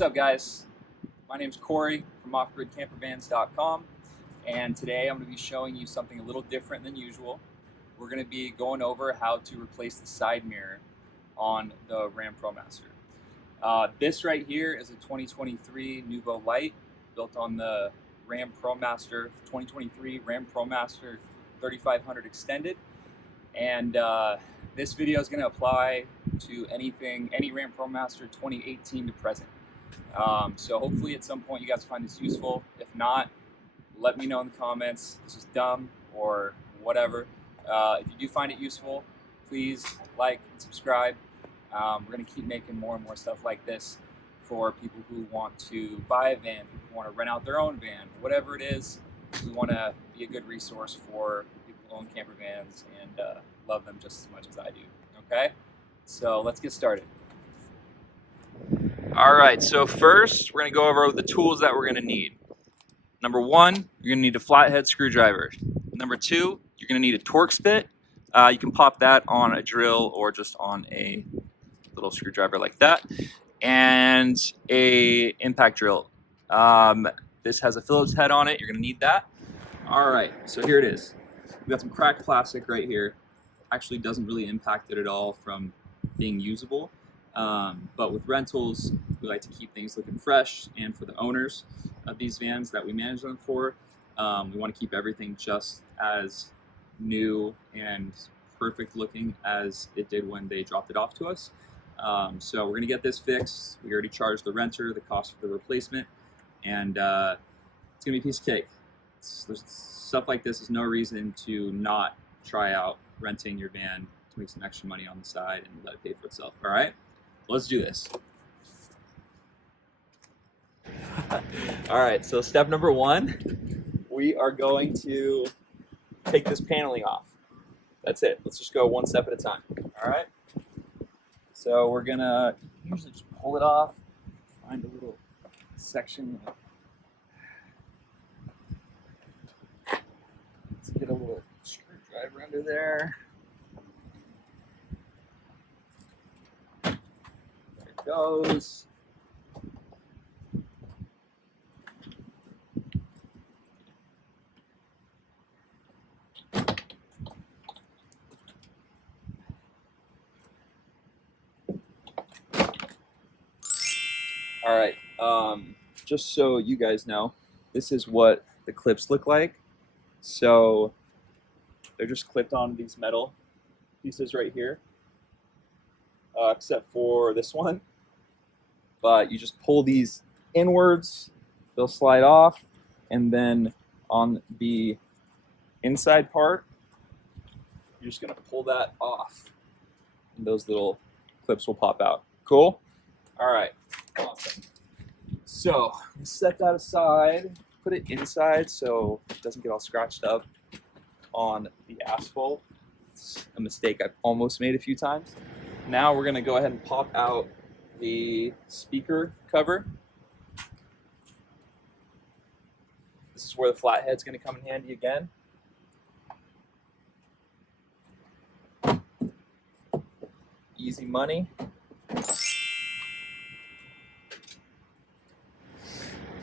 What's up, guys? My name's Corey from offgridcampervans.com, and today I'm going to be showing you something a little different than usual. We're going to be going over how to replace the side mirror on the Ram ProMaster. This right here is a 2023 Nuvo Light built on the Ram ProMaster 2023 Ram ProMaster 3500 Extended, and this video is going to apply to any Ram ProMaster 2018 to present. So hopefully at some point you guys find this useful. If not, let me know in the comments this is dumb or whatever. If you do find it useful, please like and subscribe. We're going to keep making more and more stuff like this for people who want to buy a van, who want to rent out their own van, whatever it is. We want to be a good resource for people who own camper vans and love them just as much as I do. Okay? So let's get started. Alright, so first we're going to go over the tools that we're going to need. Number one, you're going to need a flathead screwdriver. Number two, you're going to need a Torx bit. You can pop that on a drill or just on a little screwdriver like that. And a impact drill. This has a Phillips head on it. You're going to need that. Alright, so here it is. We've got some cracked plastic right here. Actually doesn't really impact it at all from being usable. But with rentals, we like to keep things looking fresh, and for the owners of these vans that we manage them for, we want to keep everything just as new and perfect looking as it did when they dropped it off to us. So we're going to get this fixed. We already charged the renter the cost for the replacement, and it's going to be a piece of cake. There's stuff like this is no reason to not try out renting your van to make some extra money on the side and let it pay for itself. All right? Let's do this. All right, so step number one, we are going to take this paneling off. That's it. Let's just go one step at a time. All right? So we're gonna usually just pull it off, find a little section. Let's get a little screwdriver under there. Goes. All right, just so you guys know, this is what the clips look like. So they're just clipped on these metal pieces right here, except for this one. But you just pull these inwards, they'll slide off, and then on the inside part, you're just gonna pull that off, and those little clips will pop out. Cool? All right, awesome. So set that aside, put it inside so it doesn't get all scratched up on the asphalt. It's a mistake I've almost made a few times. Now we're gonna go ahead and pop out the speaker cover. This is where the flathead's going to come in handy again. Easy money.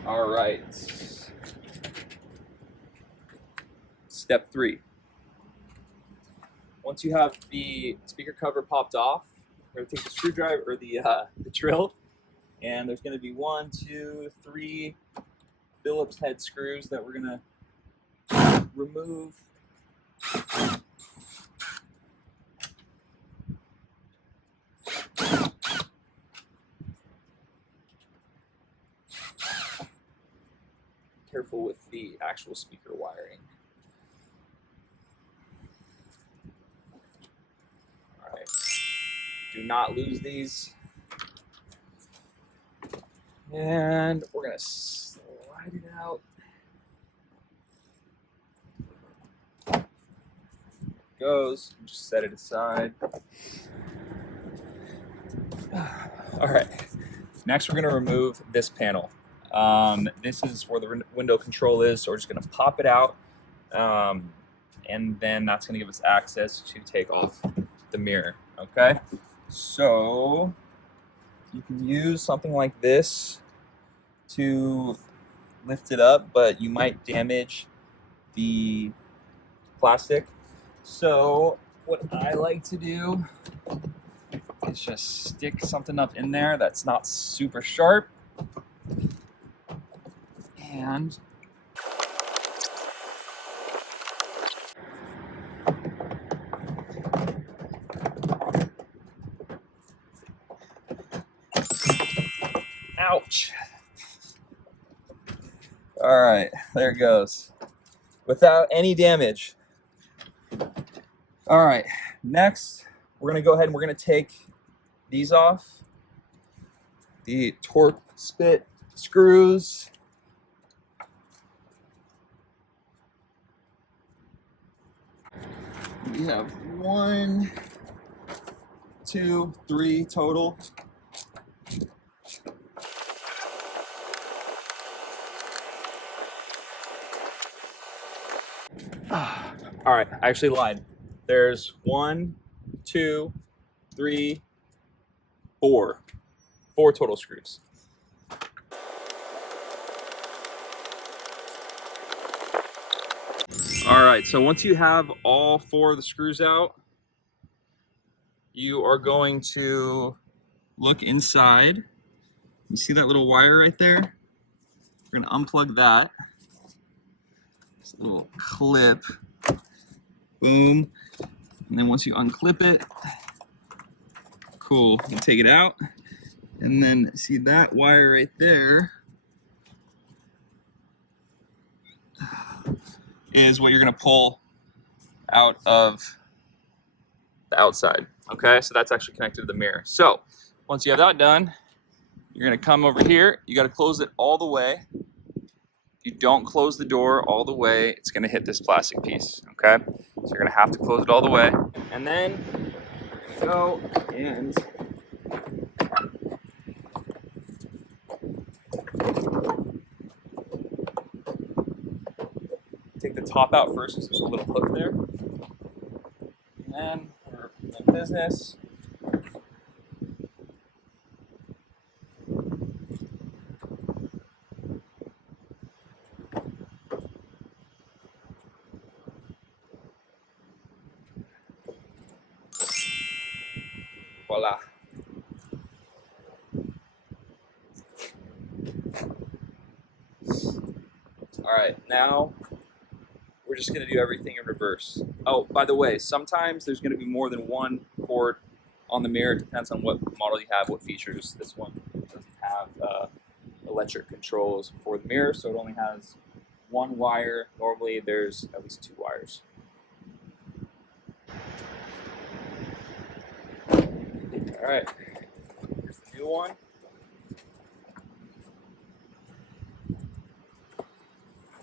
All right. Step three. Once you have the speaker cover popped off, we're going to take the screwdriver or the drill, and there's going to be 1, 2, 3 Phillips head screws that we're going to remove. Careful with the actual speaker wiring. Do not lose these. And we're going to slide it out. There it goes. Just set it aside. All right. Next, we're going to remove this panel. This is where the window control is, so we're just going to pop it out. And then that's going to give us access to take off the mirror. Okay? So you can use something like this to lift it up, but you might damage the plastic. So what I like to do is just stick something up in there that's not super sharp, and ouch. All right, there it goes. Without any damage. All right, next we're gonna go ahead and we're gonna take these off. The Torx bit screws. We have 1, 2, 3 total. All right, I actually lied. There's 1, 2, 3, 4. 4 total screws. All right, so once you have all 4 of the screws out, you are going to look inside. You see that little wire right there? We're gonna unplug that. This little clip. Boom. And then once you unclip it, cool, you take it out. And then see that wire right there is what you're gonna pull out of the outside. Okay, so that's actually connected to the mirror. So once you have that done, you're gonna come over here. You gotta close it all the way. If you don't close the door all the way, it's gonna hit this plastic piece, okay? So you're gonna have to close it all the way. And then go and take the top out first because there's a little hook there. And then we're in business. Voila. All right, now we're just gonna do everything in reverse. Oh, by the way, sometimes there's gonna be more than one cord on the mirror. It depends on what model you have, what features. This one doesn't have electric controls for the mirror, so it only has one wire. Normally there's at least 2 wires. All right, here's the new one.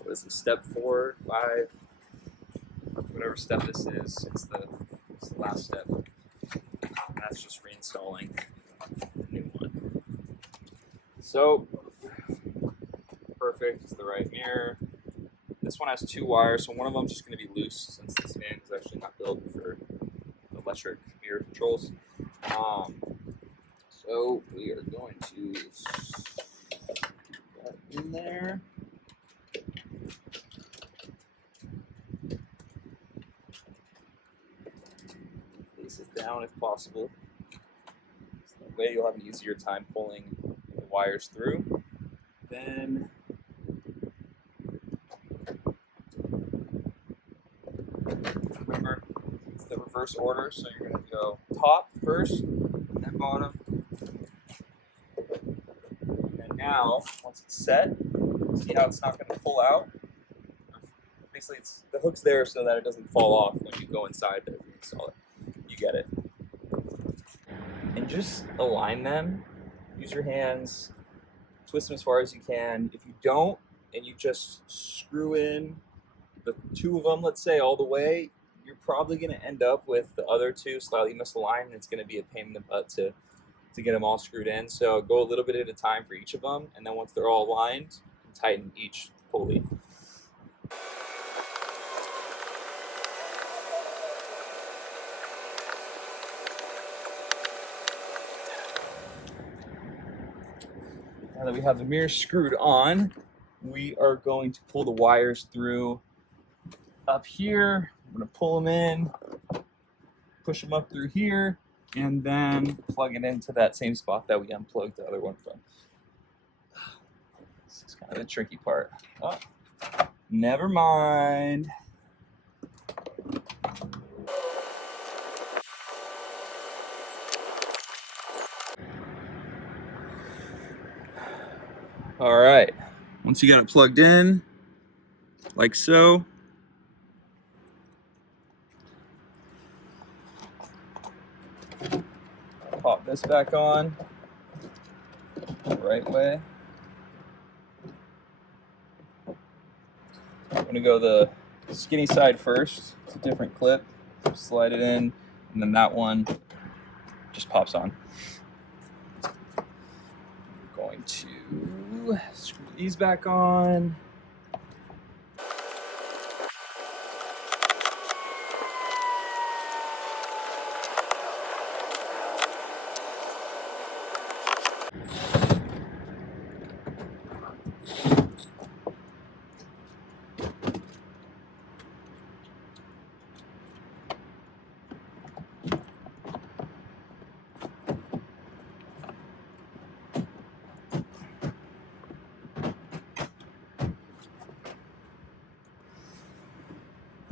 What is it, step 4, 5, whatever step this is, it's the last step. That's just reinstalling the new one. So, perfect, it's the right mirror. This one has 2 wires, so one of them is just going to be loose since this fan is actually not built for electric mirror controls. So we are going to put that in there. Place it down if possible. So that way you'll have an easier time pulling the wires through. Then remember, it's the reverse order, so you're going to go top first, then bottom. And now, once it's set, see how it's not going to pull out? Basically, the hook's there so that it doesn't fall off when you go inside to install it. You get it. And just align them. Use your hands. Twist them as far as you can. If you don't, and you just screw in the 2 of them, let's say, all the way, you're probably going to end up with the other 2 slightly misaligned, and it's going to be a pain in the butt to get them all screwed in. So go a little bit at a time for each of them, and then once they're all aligned, tighten each pulley. Now that we have the mirrors screwed on, we are going to pull the wires through up here. I'm going to pull them in, push them up through here, and then plug it into that same spot that we unplugged the other one from. This is kind of the tricky part. Oh, never mind. All right, once you got it plugged in, like so, pop this back on the right way. I'm gonna go the skinny side first. It's a different clip. Slide it in, and then that one just pops on. I'm going to screw these back on.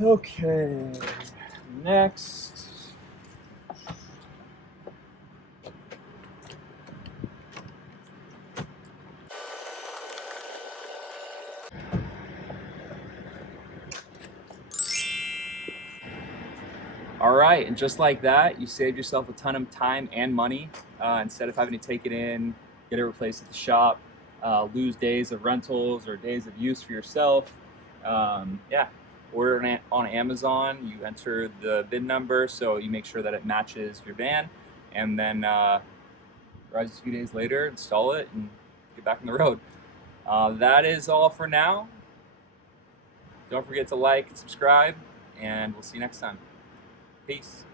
Okay, next. All right, and just like that, you saved yourself a ton of time and money instead of having to take it in, get it replaced at the shop, lose days of rentals or days of use for yourself. Yeah, order it on Amazon. You enter the VIN number so you make sure that it matches your van, and then arrives a few days later, install it, and get back on the road. That is all for now. Don't forget to like and subscribe, and we'll see you next time. Peace.